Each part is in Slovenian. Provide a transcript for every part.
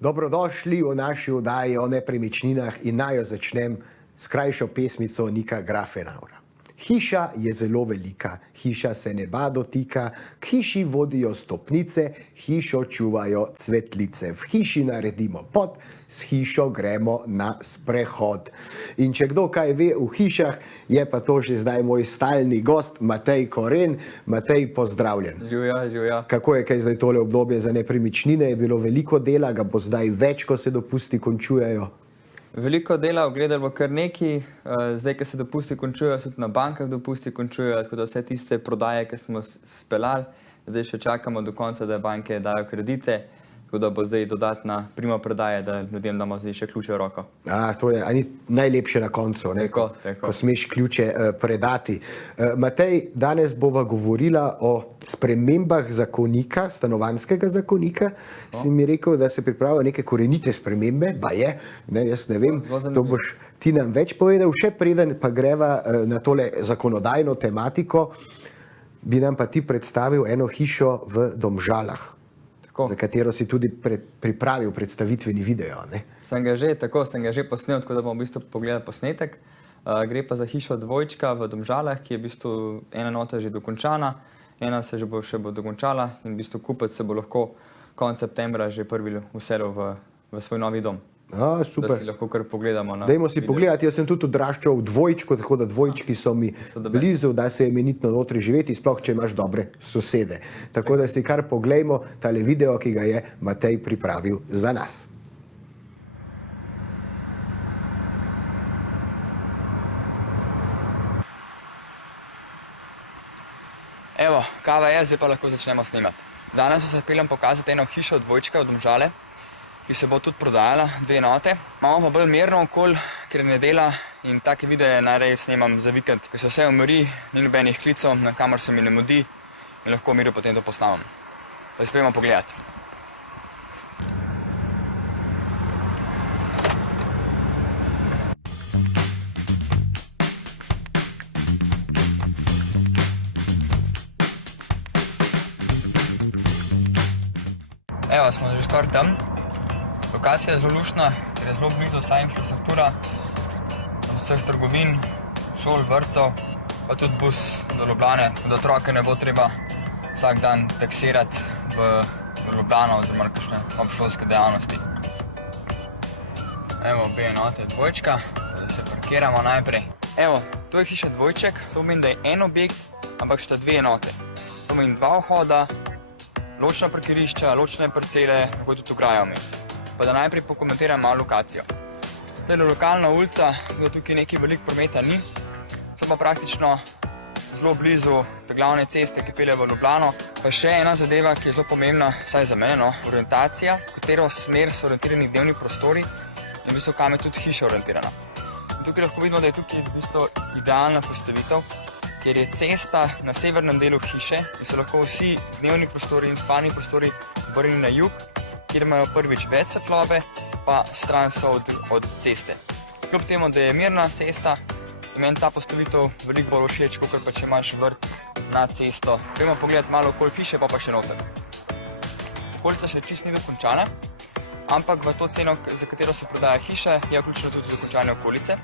Dobrodošli v naši oddaji o nepremičninah in naj jo začnem s krajšo pesmico Nika Grafenaura. Hiša je zelo velika, hiša se neba dotika, k hiši vodijo stopnice, hišo čuvajo cvetlice. V hiši naredimo pot, s hišo gremo na sprehod. In če kdo kaj ve v hišah, je pa to že zdaj moj stalni gost, Matej Koren. Matej, pozdravljen. Živja. Kako je kaj zdaj tole obdobje za nepremičnine? Je bilo veliko dela, ga bo zdaj več, ko se dopusti končujejo? Veliko dela, ogledali bo kar nekaj. Zdaj, ko se dopusti končujejo, se tudi na bankah dopusti končujejo, tako da vse tiste prodaje, ki smo speljali, zdaj še čakamo do konca, da banke dajo kredite, tako da bo zdaj dodatna prima prodaja, da ljudem damo zdaj še ključe v roko. To je ni najlepše na koncu, ne? Tako. Ko smeš ključe predati. Matej, danes bova govorila o spremembah zakonika, stanovanjskega zakonika. Si mi rekel, da se pripravljajo neke korenite spremembe, jaz ne vem, to boš ti nam več povedal. Še preden pa greva na tole zakonodajno tematiko, bi nam pa ti predstavil eno hišo v Domžalah, za katero si tudi pripravil predstavitveni video, ne? Sem ga že posnel, tako da bomo v bistvu pogledali posnetek. Gre pa za hišo Dvojčka v Domžalah, ki je v bistvu ena nota že dokončana, ena se še bo dokončala in v bistvu kupec se bo lahko konec septembra že prvi vselil v svoj novi dom. Super. Da si lahko kar pogledamo. Dajmo si pogledati, jaz sem tudi odraščal v Dvojčku, tako da Dvojčki so mi blizu, da se je imenitno notri živeti, sploh če imaš dobre sosede. Tako da si kar poglejmo tale video, ki ga je Matej pripravil za nas. Evo, kava je, zdaj pa lahko začnemo snemati. Danes se peljem pokazati eno hišo Dvojčka v Domžale, ki se bo tudi prodajala, 2 enote. Imamo pa bolj mirno okolje, ker je nedelja in take videe najraje snemam za vikend, ker se vse umiri, ni nobenih klicev, na kamor se mi ne mudi in lahko v miru potem to posnamem. Pa si pojdimo pogledati. Evo, smo že skoraj tam. Lokacija je zelo luštna, ker je zelo blizu vsa infrastruktura, od vseh trgovin, šol, vrtcev, pa tudi bus do Ljubljane, da otroke ne bo treba vsak dan taksirati v Ljubljano oziroma kakšne obšolske dejavnosti. Evo, obe enote Dvojčka, da se parkiramo najprej. Evo, to je hiša Dvojček, to pomeni, da je en objekt, ampak sta 2 enote. To pomeni 2 vhoda, ločna parkirišča, ločne parcele, lahko tudi ograja vmes. Pa da najprej pokomentiram malo lokacijo. Zdaj je lokalna ulica, da tukaj nekaj veliko prometa ni, so pa praktično zelo blizu te glavne ceste, ki pelje v Ljubljano. Pa še ena zadeva, ki je zelo pomembna, vsaj za mene, orientacija, v katero smer so orientirani dnevni prostori in v bistvu kam je tudi hiša orientirana. Tukaj lahko vidimo, da je tukaj v bistvu idealna postavitev, ker je cesta na severnem delu hiše in so lahko vsi dnevni prostori in spalni prostori obrnjeni na jug, kjer imajo prvič več svetlobe, pa stran so od ceste. Kljub temu, da je mirna cesta, je meni ta postavitev veliko bolj všeč, kot pa če imaš vrt na cesto. Pojdimo pogledati malo okoli hiše, pa še noter. Okolica še čist ni dokončana, ampak v to ceno, za katero se prodaja hiša, je vključeno tudi dokončane okolice.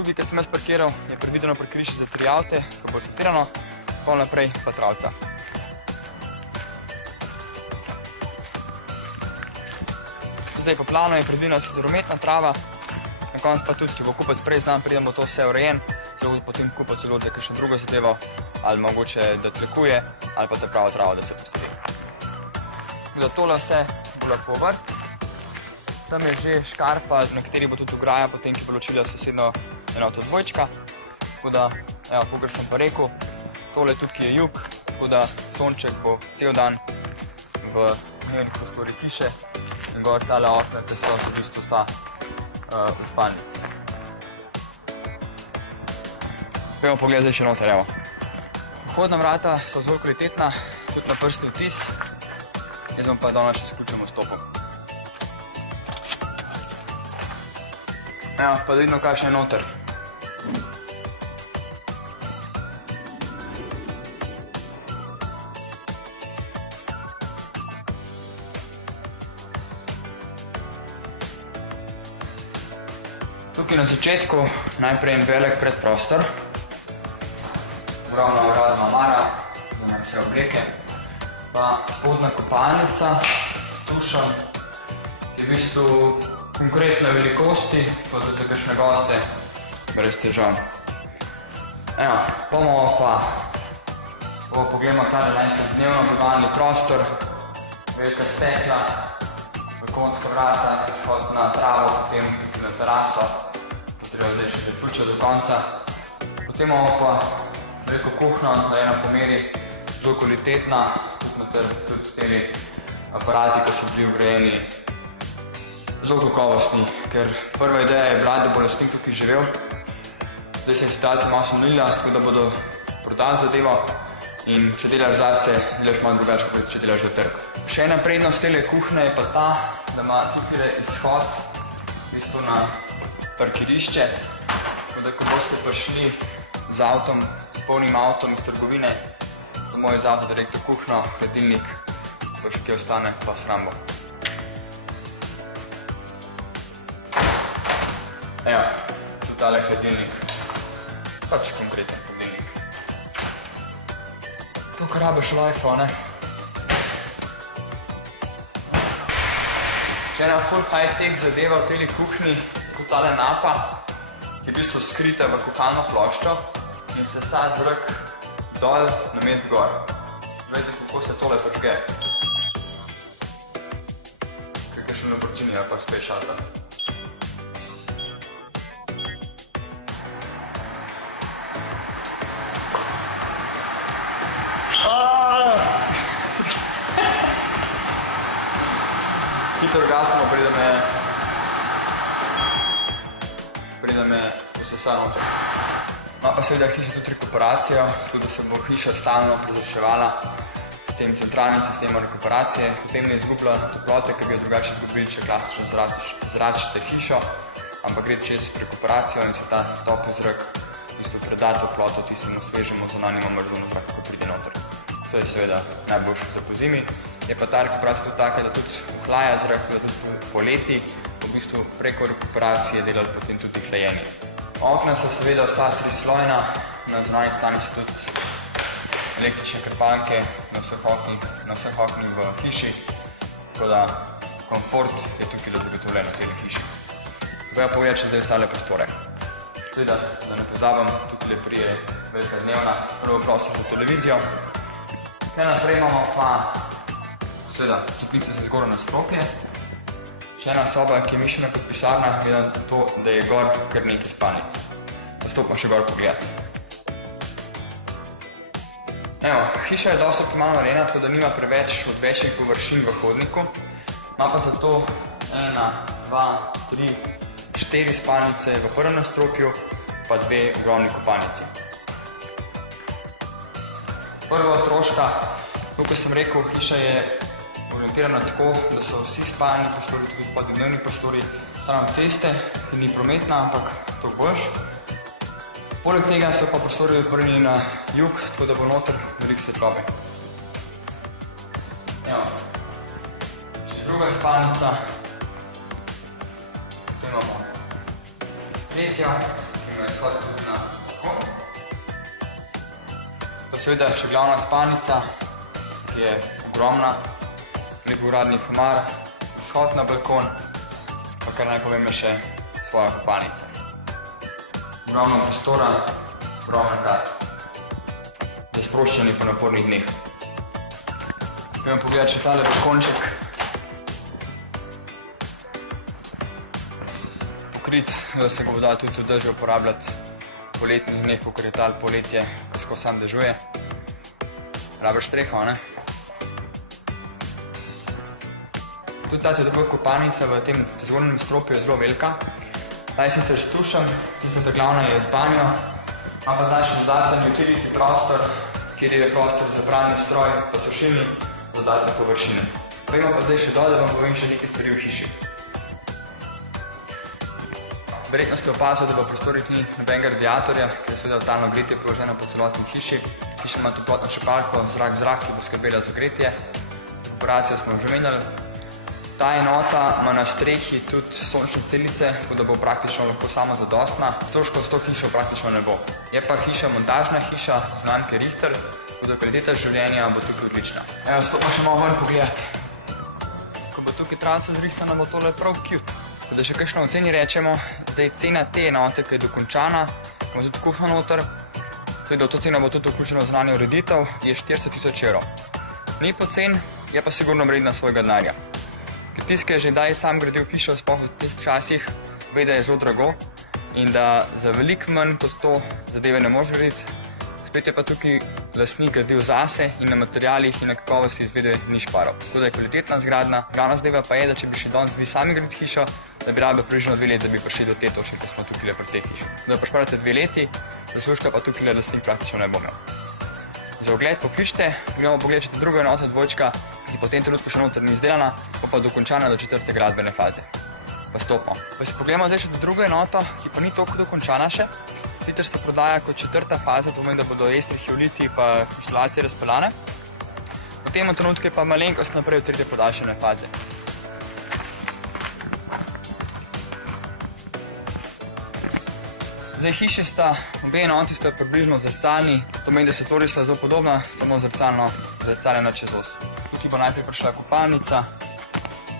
Tukaj, kjer sem jaz parkiral, je predvideno parkirišče za 3 avte, ko bo setirano, pa naprej pa travca. Zdaj po planu je predvidena sicer umetna trava, na koncu pa tudi, če bo kupec prej znan, preden bo to vse urejen, se bo potem kupec odločil za kakšno drugo zadevo, ali mogoče da tlekuje, ali pa da pravo travo, da se posadi. Da tole vse bo lahko vrt. Tam je že škarpa, na kateri bo tudi ograja, potem ki bo ločila sosedno enoto Dvojčka. Tako da, evo, kakor sem pa rekel, tole tukaj je jug, tako da sonček bo cel dan v dnevnih prostorih hiše. In gor tale okna, ki so v bistvu vsa v spalnici. Pojdimo pogledati zdaj še noter, evo. Vhodna vrata so zelo kvalitetna, tudi na prstni vtis. Jaz bom pa danes še s ključem vstopil. Evo, pa da vidimo, kaj še je noter. Tukaj na začetku najprej en velik predprostor. Ogromna uradna omara za vse obleke. Pa spodnja kopalnica s tušem, ki je v bistvu konkretne velikosti, pa tudi za kakšne goste brez težav. Evo, bomo pa pogledamo tale najprej dnevno bivalni prostor, velika stekla, balkonska vrata, izhod na travo, potem tukaj na teraso, pa treba zdaj še zaključiti do konca. Potem imamo pa veliko kuhno, narejena po meri, zelo kvalitetna, tudi teli aparati, ki so bili vgrajeni, zelo kakovostni, ker prva ideja je bila, da bo lastnik tukaj živel. Zdaj se je situacija malo spremenila, tako da bodo prodali zadevo in če delaš zase, delaš malo drugače, kot če delaš za trg. Še ena prednost tele kuhne je pa ta, da ima tukaj izhod v bistvu na parkirišče, tako da ko boste prišli z avtom, s polnim avtom iz trgovine, samo iz avta direkt v kuhno, hladilnik, pa še kje ostane, pa shrambo. Evo, tudi tale hladilnik, pač konkreten hladilnik. To, kar rabiš Wi-Fi, ne? Še ena full high-tech zadeva v teli kuhni, kot tale napa, ki je v bistvu skrita v kuhalno ploščo in se vsa zrak dol na mest gor. Glejte, kako se tole počge. Kakšen naporčini ali pa spet šata. Hitro gasno, preden me vsesa noter. Ima pa seveda hiša tudi rekuperacijo, tudi da se bo hiša stalno prezračevala s tem centralnim sistemom rekuperacije, potem ne izgublja toplote, ker bi jo drugače izgubili, če klasično zračite hišo, ampak gre čez rekuperacijo in se ta topli zrak v bistvu preda toploto tistemu svežemu zunanjemu mrzlemu zraku, ko pride noter. To je seveda najboljše za pozimi. Je pa ta rekuperacija tudi taka, da tudi ohlaja zrak, da tudi poleti v bistvu preko rekuperacije delali potem tudi hlajenje. Okna so seveda vsa trislojna, na zunanji strani so tudi električne krpalke na vseh oknih v hiši, tako da komfort je tukaj zagotovljen v teli hiši. Bojo pogledati še zdaj vse prostore. Seveda, da ne pozabim, tukaj prije velika dnevna, prvo prostor za televizijo. Kaj naprej imamo pa seveda stopnice za zgornje nadstropje. Še ena soba, ki je mišljena kot pisarna, glede na to, da je gor kar nekaj spalnic. Nastopimo še gor pogledati. Evo, hiša je dosti optimalno narejena, tako da nima preveč odvečnih površin v hodniku. Ima pa zato 1, 2, 3, 4 spalnice v prvem nadstropju, pa 2 ogromni kopalnici. Prva otroška, kot sem rekel, hiša je orientirana tako, da so vsi spalni prostori, tudi podnevni prostori, stran od ceste, ki ni prometna, ampak to boljš. Poleg tega so pa prostori obrnjeni na jug, tako da bo noter veliko svetlobe. Evo, še druga spalnica. Potem imamo tretja, ki ima izhod tudi na balkon. To je seveda še glavna spalnica, ki je ogromna. Veliko uradnih omar, izhod na balkon, pa kar najpomembnejše svoja kopalnica. Ogromno prostora, ogromna karta. Za sproščanje po napornih dneh. Gremo pogledati še tale balkonček. Pokrit, da se ga bo dal tudi v dežju uporabljati v poletnih dneh, kakor je tale poletje, ko skozi sam dežuje. Rabiš streho, ne? Tudi ta druga kopalnica v tem zgornjem nadstropju je zelo velika. Ta je sicer s tušem, mislim, da glavna je z banjo, ima pa ta še dodaten utility prostor, kjer je prostor za pralni stroj, pa sušilni dodatne površine. Gremo pa zdaj še dol, da vam povem še nekaj stvari v hiši. Verjetno ste opazili, da v prostorih ni nobenega radiatorja, ker je seveda talno gretje položeno po celotni hiši. Hiša ima toplotno črpalko, zrak, ki bo skrbela za gretje. Rekuperacijo smo že omenjali. Ta enota ima na strehi tudi sončne celice, tako da bo praktično lahko samozadostna. Stroškov s to hišo praktično ne bo. Je pa hiša montažna hiša znamke Richter, tako da kvaliteta življenja bo tukaj odlična. Evo, stopimo še malo ven pogledati. Ko bo tukaj traca zrihtana, bo tole prav cute. Da še kakšno oceni rečemo, zdaj cena te enote, ki je dokončana, ima tudi kuhno noter, seveda v to ceno bo tudi vključeno zunanja ureditev, je 400 000 evrov. Ni pocen, je pa sigurno vredna svojega denarja. Ker tisti, ki je že daj sam gradil hišo, sploh v teh časih, ve, da je zelo drago in da za veliko manj kot to zadeve ne moreš graditi. Spet je pa tukaj lastnik gradil zase in na materialih in na kakovosti izvede ni šparov. Tako da je kvalitetna zgradna. Glavna zadeva pa je, da če bi še danes vi sami gradili hišo, da bi rabili približno 2 leti, da bi prišli do te točke, ko smo tukaj pri teh hiši. Da pošparate 2 leti, zaslužka pa tukaj lastnik praktično ne bo imel. Za ogled pokličite, gremo pogledati drugo enoto dvojčka, ki po tem trenutku še noter ni izdelana, pa dokončana do 4. gradbene faze. Pa stopimo. Pa si pogledamo zdaj še do drugo enoto, ki pa ni toliko dokončana še. Richter se prodaja kot 4. faza, to pomeni, da bodo estri, hioliti pa instalacije razpeljane. V tem trenutku je pa malenkost naprej v 3. podaljšane faze. Zdaj hiše sta, obe enoti sta približno zrcalni, to pomeni, da se tlorisla zelo podobna, samo zrcaljena čez os. Tukaj bo najprej prišla kopalnica,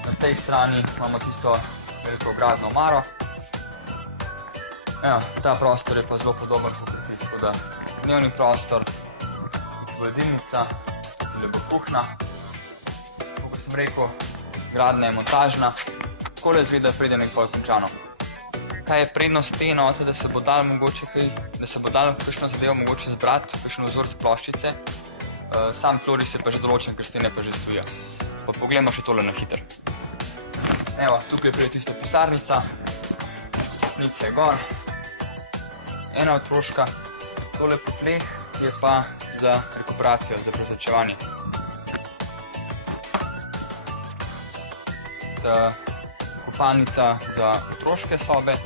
na tej strani imamo tisto veliko gradno omaro. Evo, ta prostor je pa zelo podoben kot tako da dnevni prostor, hladilnica, tukaj bo kuhna. Kot sem rekel, gradnja je montažna, takole izgleda preden je končano. Kaj je prednost te enote, da se bo dalo mogoče kakšno zadevo mogoče zbrati, kakšen vzorc ploščice. Sam tloris je pa že določen, ker stene pa že stojijo. Pa pogledamo še tole na hiter. Evo, tukaj pride tista pisarnica, stopnice je gor. Ena otroška, tole po tleh je pa za rekuperacijo, za prezračevanje. Kopalnica za otroške sobe.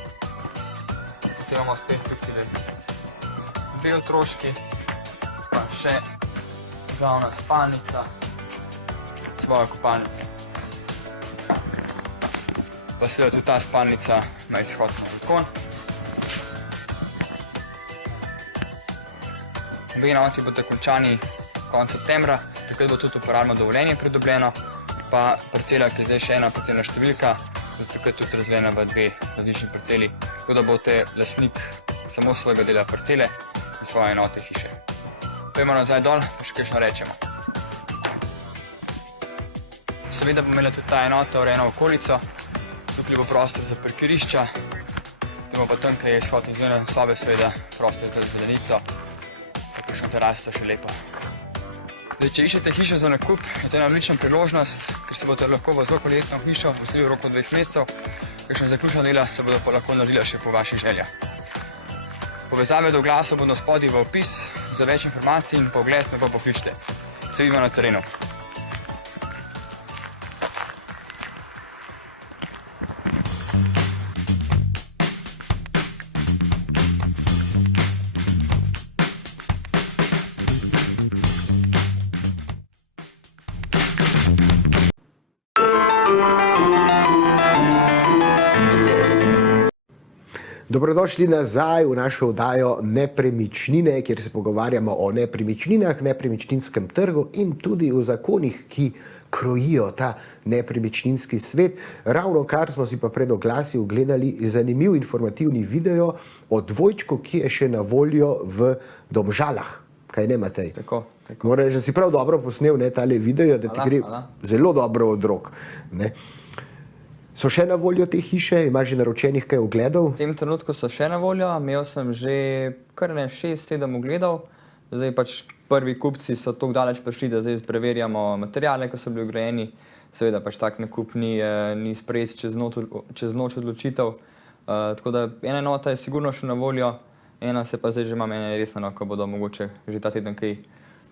Tukaj imamo spet tukaj 2 otroški, pa še glavna spalnica, svoja kopalnica. Pa seveda tudi ta spalnica ima izhod na balkon. Obe enoti bodo končani konec septembra, takrat bo tudi uporabno dovoljenje pridobljeno, pa parcela, ki je zdaj še ena parcelna številka, bo takrat tudi razdeljena v 2 različni parceli, tako da boste lastnik samo svojega dela parcele in svoje enote hiše. Pojmo nazaj dol, pa še kakšno rečemo. Seveda bo imela tudi ta enota urejeno okolico, tukaj bo prostor za parkirišča, temo pa tam, kaj je izhod iz dnevne sobe, seveda prostor za zelenico, pa kakšno terasto še lepo. Zdaj, če iščete hišo za nakup, je to ena odlična priložnost, ker se boste lahko v zelo kvalitetno hišo vselili v roku 2 mesecev, kakšna zaključna dela se bodo pa lahko naredila še po vaših željah. Povezave do oglasa bodo spodaj v opis, za več informacij in pogled me pa pokličite. Se vidimo na terenu. Dobrodošli nazaj v našo oddajo Nepremičnine, kjer se pogovarjamo o nepremičninah, nepremičninskem trgu in tudi o zakonih, ki krojijo ta nepremičninski svet. Ravno kar smo si pa pred oglasi ogledali zanimiv informativni video o dvojčku, ki je še na voljo v Domžalah. Kaj ne, Matej? Tako. Moraš, da si prav dobro posnel tale video, da ti gre zelo dobro od rok. So še na voljo te hiše? Imaš že naročenih kaj ogledov? V tem trenutku so še na voljo, imel sem že kar 6-7 ogledov. Zdaj pač prvi kupci so tako daleč prišli, da zdaj preverjamo materiale, ko so bili vgrajeni. Seveda pač tak nakup ni sprejet čez noč odločitev. Tako da ena enota je sigurno še na voljo, ena se pa zdaj že ima meni resno, ko bodo mogoče že ta teden kaj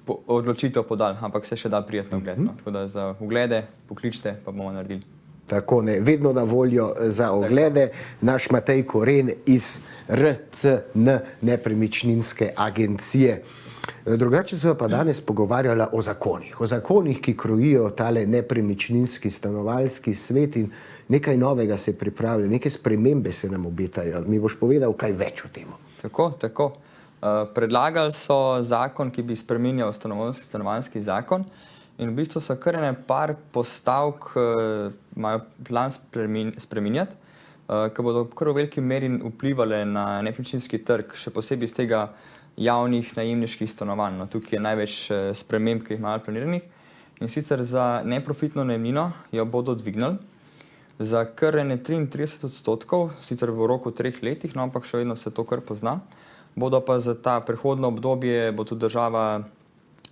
odločitev podali, ampak se še da prijetno ogled. Tako da za oglede pokličite, pa bomo naredili. Tako ne, vedno na voljo za oglede. Naš Matej Koren iz RCN Nepremičninske agencije. Drugače se pa danes pogovarjala o zakonih, ki krojijo tale nepremičninski stanovalski svet in nekaj novega se pripravlja, neke spremembe se nam obetajo. Mi boš povedal kaj več o tem? Tako. Predlagali so zakon, ki bi spreminjal stanovanjski zakon in v bistvu so kar par postavk imajo plan spreminjati, ki bodo kar v veliki meri vplivali na nepremičninski trg, še posebej iz tega javnih najemniških stanovanj. No, tukaj je največ sprememb, ki jih imajo planiranih. In sicer za neprofitno najemnino jo bodo dvignili za kar 33%, sicer v roku 3 letih, no, ampak še vedno se to kar pozna. Bodo pa za ta prehodno obdobje bo tudi država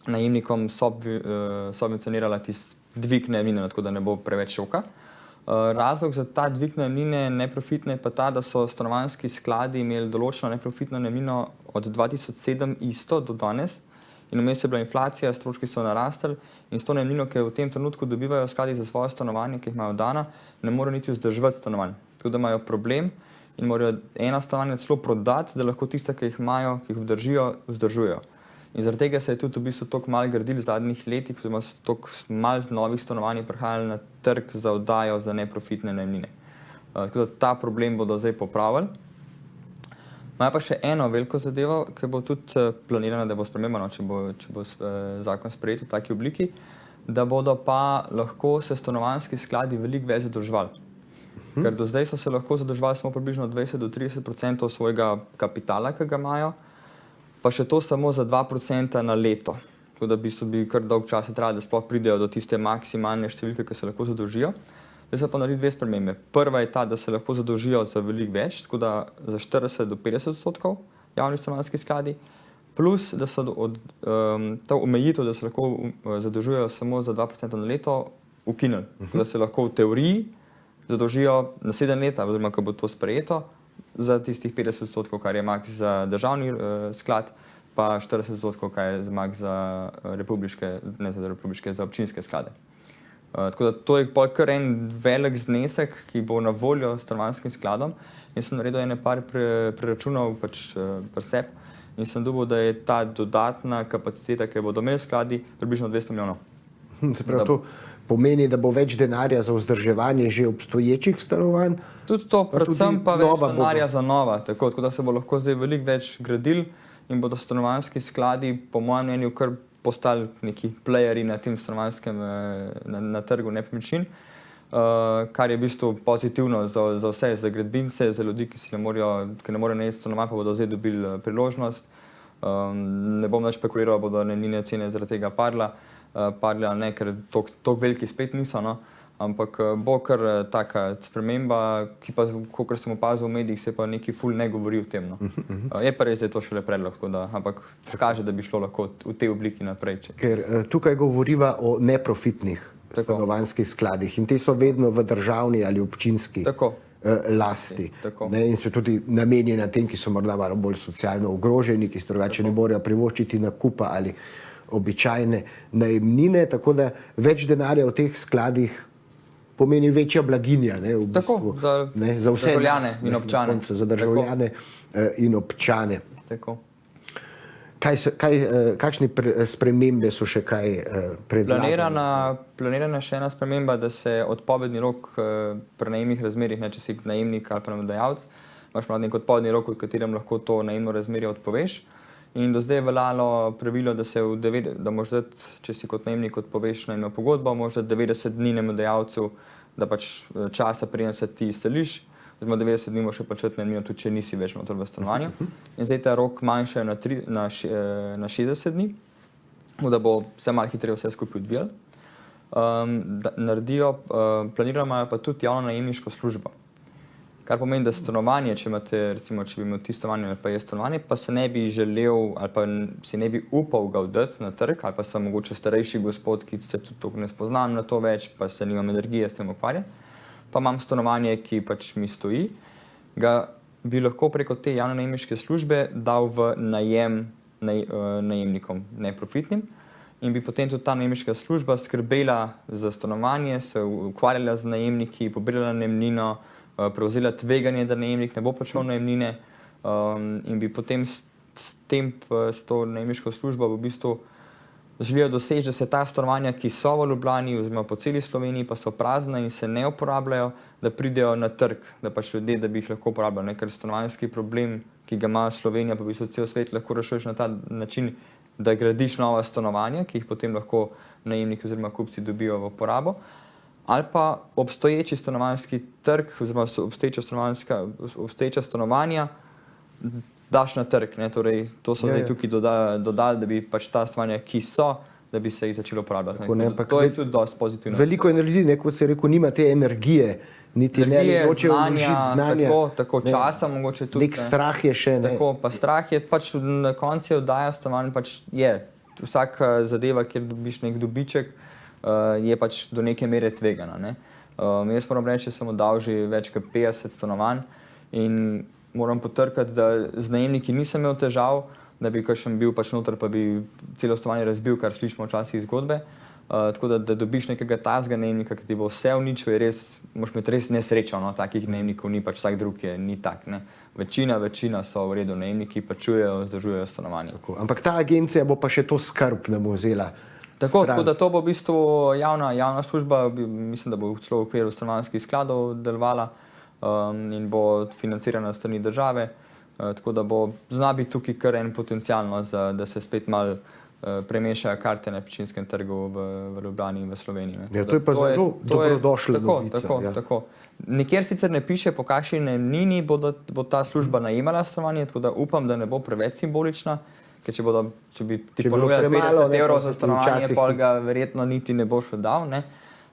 najemnikom subvencionirala tisti dvig najemnine, tako da ne bo preveč šoka. Razlog za ta dvig najemnine neprofitne je pa ta, da so stanovanjski skladi imeli določeno neprofitno najemnino od 2007 isto do danes in vmes je bila inflacija, stroški so narastli in s to najemnino, ki v tem trenutku dobivajo skladi za svoje stanovanje, ki jih imajo dana, ne morejo niti vzdrževati stanovanj. Tako da imajo problem in morajo ena stanovanja celo prodati, da lahko tiste, ki jih imajo, ki jih obdržijo, vzdržujejo. In zaradi tega se je tudi v bistvu toliko malo gradili v zadnjih letih, oziroma toliko malo novih stanovanj prihajali na trg za oddajo za neprofitne najemnine. Tako da ta problem bodo zdaj popravili. Imajo pa še eno veliko zadevo, ki bo tudi planirana, da bo spremembano, če bo zakon sprejet v taki obliki, da bodo pa lahko se stanovanjski skladi veliko več zadolževali. Ker do zdaj so se lahko zadolževali samo približno 20 do 30% svojega kapitala, ki ga imajo, pa še to samo za 2% na leto. Tako da v bistvu bi kar dolg čas trajalo, da sploh pridejo do tiste maksimalne številke, ki se lahko zadolžijo. Zdaj se pa naredi dve spremembe. Prva je ta, da se lahko zadolžijo za veliko več, tako da za 40 do 50% javni stanovanjski skladi, plus da so ta omejitev, da se lahko zadolžujejo samo za 2% na leto, ukinili. Da se lahko v teoriji zadolžijo na 7 let, oziroma ko bo to sprejeto, za tistih 50%, kar je maks za državni sklad, pa 40%, kar je maks za republiške, ne za republiške, za občinske sklade. Tako da to je kar en velik znesek, ki bo na voljo stanovanjskim skladom. In sem naredil ene par preračunov pri sebi in sem dobil, da je ta dodatna kapaciteta, ki bodo imeli skladi, približno 200 milijonov. Se pravi, to pomeni, da bo več denarja za vzdrževanje že obstoječih stanovanj? Tudi to, predvsem pa več denarja za nova. Tako da se bo lahko zdaj veliko več gradil in bodo stanovanjski skladi, po mojem mnenju, kar postali neki playeri na tem stanovanjskem na trgu nepremičnin, kar je v bistvu pozitivno za vse, za gradbince, za ljudi, ki ne morejo najeti stanovanj, pa bodo zdaj dobili priložnost. Ne bom več špekuliral, bodo najemnine cene zaradi tega padle, ne, ker toliko veliki spet niso, no. Ampak bo kar taka sprememba, ki pa, kakor sem opazil v medijih, se pa neki ful ne govori o tem. No. Je pa res, da je to šele predlog, ampak kaže, da bi šlo lahko v tej obliki naprej. Ker tukaj govoriva o neprofitnih stanovanjskih skladih in te so vedno v državni ali občinski lasti. In so tudi namenjeni tem, ki so morda malo bolj socialno ogroženi, ki se drugače ne morejo privoščiti nakupa ali običajne najemnine, tako da več denarja v teh skladih pomeni večja blaginja, ne, v bistvu, za vse državljane in občane. Za državljane in občane. Tako. Kakšne spremembe so še kaj predlagane? Planirana še ena sprememba, da se odpovedni rok pri najemnih razmerjih, če si najemnik ali pa najemodajalec, imaš nek odpovedni rok, v katerem lahko to najemno razmerje odpoveš. In do zdaj je veljalo pravilo, da moraš dati, če si kot najemnik odpoveš najemno pogodbo, moraš dati 90 dni najemodajalcu, da pač časa preden se ti seliš, oziroma 90 dni moraš plačati najemnino, tudi če nisi več noter v stanovanju. In zdaj ta rok manjšajo na 60 dni, da bo vse malo hitreje vse skupaj odvijalo. Planiramo pa tudi javno najemniško službo. Kar pomeni, da stanovanje, če bi imel ti stanovanje ali pa je stanovanje, pa se ne bi želel ali pa si ne bi upal ga oddati na trg, ali pa sem mogoče starejši gospod, ki se tudi ne spoznam na to več, pa se nimam energije s tem ukvarjati, pa imam stanovanje, ki pač mi stoji, ga bi lahko preko te javne najemniške službe dal v najem najemnikom neprofitnim in bi potem tudi ta najemniška služba skrbela za stanovanje, se ukvarjala z najemniki, pobirala najemnino, prevzela tveganje, da najemnik ne bo plačal najemnine in bi potem s to najemniško službo v bistvu želijo doseči, da se ta stanovanja, ki so v Ljubljani oziroma po celi Sloveniji, pa so prazna in se ne uporabljajo, da pridejo na trg, da pač ljudje, da bi jih lahko uporabljali. Ker stanovanjski problem, ki ga ima Slovenija, pa v bistvu cel svet, lahko rešuješ na ta način, da gradiš nova stanovanja, ki jih potem lahko najemniki oziroma kupci dobijo v uporabo, ali pa obstoječi stanovanjski trg oziroma obstoječa stanovanja daš na trg. Ne? Torej, to so zdaj tukaj dodali, da bi pač ta stanovanja, ki so, da bi se jih začelo uporabljati. To je tudi dosti pozitivno. Veliko ljudi, kot si rekel, nima te energije, niti ne hoče vložiti znanja. Tako časa mogoče tudi. Nek strah je še. Tako, pa strah je pač na koncu oddaja stanovanj, pač je. Vsaka zadeva, kjer dobiš nek dobiček, je pač do neke mere tvegana. Ne? Jaz moram reči, da sem oddal že več kot 50 stanovanj in moram potrkati, da z najemniki nisem imel težav, da bi kakšen bil pač noter, pa bi celo stanovanje razbil, kar slišimo včasih zgodbe. Tako da dobiš nekega tazga najemnika, ki ti bo vse uničil, moraš imeti res nesrečo, no? Takih najemnikov ni, pač vsak drug ni tak. Ne? Večina so v redu najemniki, plačujejo, vzdržujejo stanovanje. Ampak ta agencija bo pa še to skrb nam vzela. Tako da to bo v bistvu javna služba, mislim, da bo celo v okviru stanovanjskih skladov delovala in bo financirana strani države, tako da bo zna biti tukaj kar en potencialno, da se spet malo premešajo karte na nepremičninskem trgu v Ljubljani in v Sloveniji. Ja, to je pa zelo dobrodošla novica. Tako. Nikjer sicer ne piše, po kakšni najemnini bo ta služba najemala stanovanje, tako da upam, da ne bo preveč simbolična, ker če bi ti ponujali 50 evrov za stanovanje, pol ga verjetno niti ne boš oddal, ne?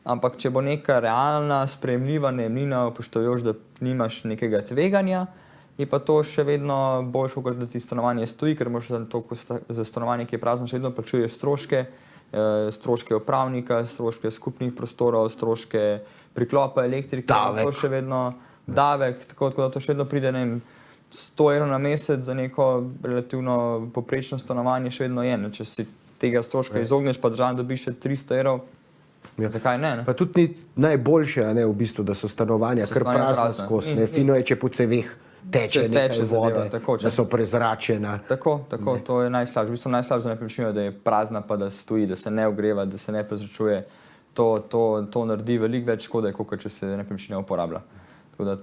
Ampak če bo neka realna, sprejemljiva najemnina, upoštevajoč, da nimaš nekega tveganja, je pa to še vedno boljše, kot da ti stanovanje stoji, ker moraš za stanovanje, ki je prazno, še vedno plačuješ stroške upravnika, stroške skupnih prostorov, stroške priklopa elektrike, to še vedno davek, tako da to še vedno pride, ne vem, 100 evrov na mesec za neko relativno poprečno stanovanje še vedno je. Če si tega stroška izogneš, pa država dobiš še 300 evrov, zakaj ne? Pa tudi ni najboljše, v bistvu, da so stanovanja kar prazna skozi. Fino je, če po ceveh teče nekaj vode, da so prezračena. Tako, to je najslabše. V bistvu najslabše za nepremičnino, da je prazna, pa da stoji, da se ne ogreva, da se ne prezračuje. To naredi veliko več škode, kot če se nepremičnina uporablja. Tako da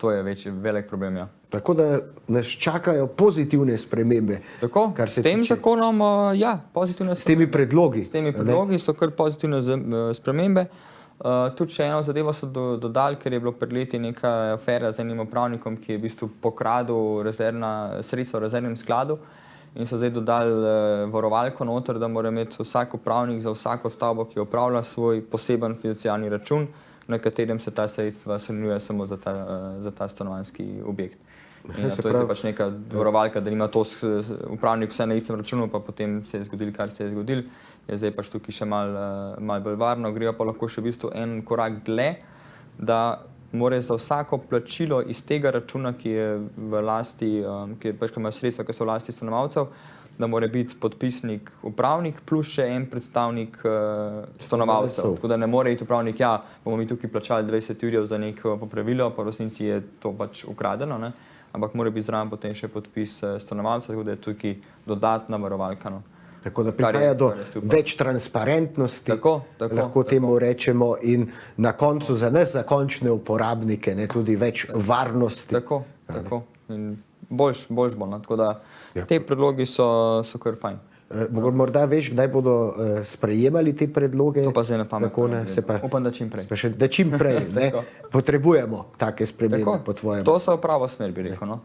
to je velik problem, ja. Tako da nas čakajo pozitivne spremembe. Tako, s tem zakonom, ja, pozitivne spremembe. S temi predlogi. S temi predlogi so kar pozitivne spremembe. Tudi še eno zadevo so dodali, ker je bilo pred leti neka afera z enim upravnikom, ki je v bistvu pokradel sredstva v rezervnem skladu in so zdaj dodali varovalko noter, da mora imeti vsak upravnik za vsako stavbo, ki upravlja, svoj poseben fiduciarni račun, na katerem se ta sredstva shranjuje samo za ta stanovanjski objekt. In to je pač neka varovalka, da nima to upravnik vse na istem računu, pa potem se je zgodilo, kar se je zgodilo. Je zdaj pač tukaj še malo bolj varno, grejo pa lahko še v bistvu en korak dlje, da mora za vsako plačilo iz tega računa, ki je v lasti, ki ima sredstva, ki so v lasti stanovalcev, da mora biti podpisnik upravnik plus še en predstavnik stanovalcev. Tako da ne more iti upravnik, bomo mi tukaj plačali 20 jurjev za neko popravilo, pa v resnici je to pač ukradeno, ne? Ampak mora biti zraven potem še podpis stanovalcev, tako da je tukaj dodatna varovalka. Tako da prihaja do več transparentnosti, lahko temu rečemo, in na koncu za nas, za končne uporabnike, tudi več varnosti. Tako. In boljš bo. Tako da te predlogi so kar fajn. Morda veš, kdaj bodo sprejemali te predloge? To pa zdaj na pamet. Upam, da čim prej. Da čim prej. Potrebujemo take spremembe po tvojem. To so pravo smer, bi rekel.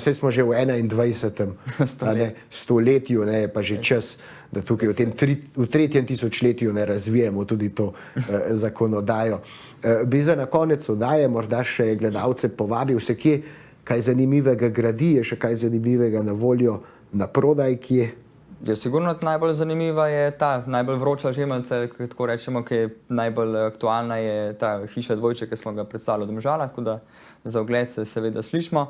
Saj smo že v 21. stoletju, pa že čas, da tukaj v 3. tisočletju ne razvijemo tudi to zakonodajo. Bi za na konec oddaje morda še gledalce povabil vse kje, kaj zanimivega gradi, je še kaj zanimivega na voljo, na prodaj kje? Sigurno najbolj zanimiva je ta najbolj vroča žemeljica, tako rečemo, ki je najbolj aktualna, je ta hiša dvojček, ki smo ga predstavili v Domžalah, tako da za ogled se seveda slišimo.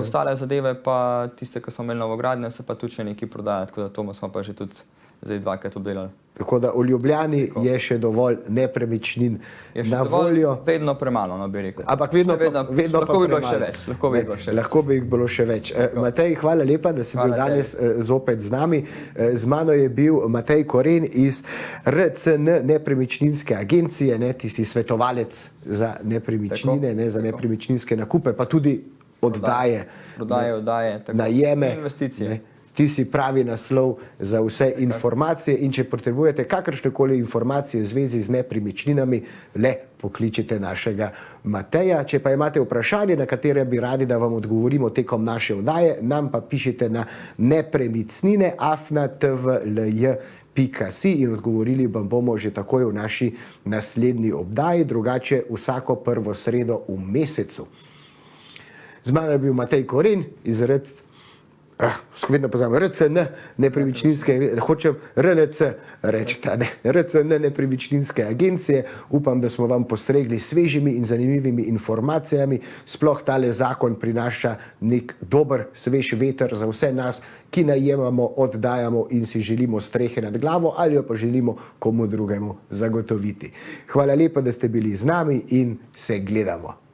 Ostale zadeve pa tiste, ki smo imeli novogradnje, se pa tudi še nekaj prodaja, tako da to smo pa že tudi zdaj dvakrat obdelali. Tako da v Ljubljani je še dovolj nepremičnin Je še na dovolj, voljo. vedno premalo, no bi rekel. Ampak vedno, lahko pa bi bilo premalo. še več. Lahko bi bilo še več. Lahko bi jih bilo še več. Matej, hvala lepa, da si bil Hvala danes zopet z nami. Z mano je bil Matej Koren iz RCN Nepremičninske agencije, ne, ti si svetovalec za nepremičnine, ne, za nepremičninske nakupe, pa tudi oddaje, Prodaje, najeme, investicije. ne. Ti si pravi naslov za vse informacije in če potrebujete kakršnekoli informacije v zvezi z nepremičninami, le pokličite našega Mateja. Če pa imate vprašanje, na katere bi radi, da vam odgovorimo tekom naše oddaje, nam pa pišite na nepremicnine@tvlj.si in odgovorili vam bomo že takoj v naši naslednji oddaji, drugače vsako prvo sredo v mesecu. Z mano je bil Matej Koren iz vedno pozabim, RCN nepremičninske, hočem RNC reči, RCN nepremičninske agencije. Upam, da smo vam postregli svežimi in zanimivimi informacijami. Sploh tale zakon prinaša nek dober, svež veter za vse nas, ki najemamo, oddajamo in si želimo strehe nad glavo ali jo pa želimo komu drugemu zagotoviti. Hvala lepa, da ste bili z nami in se gledamo.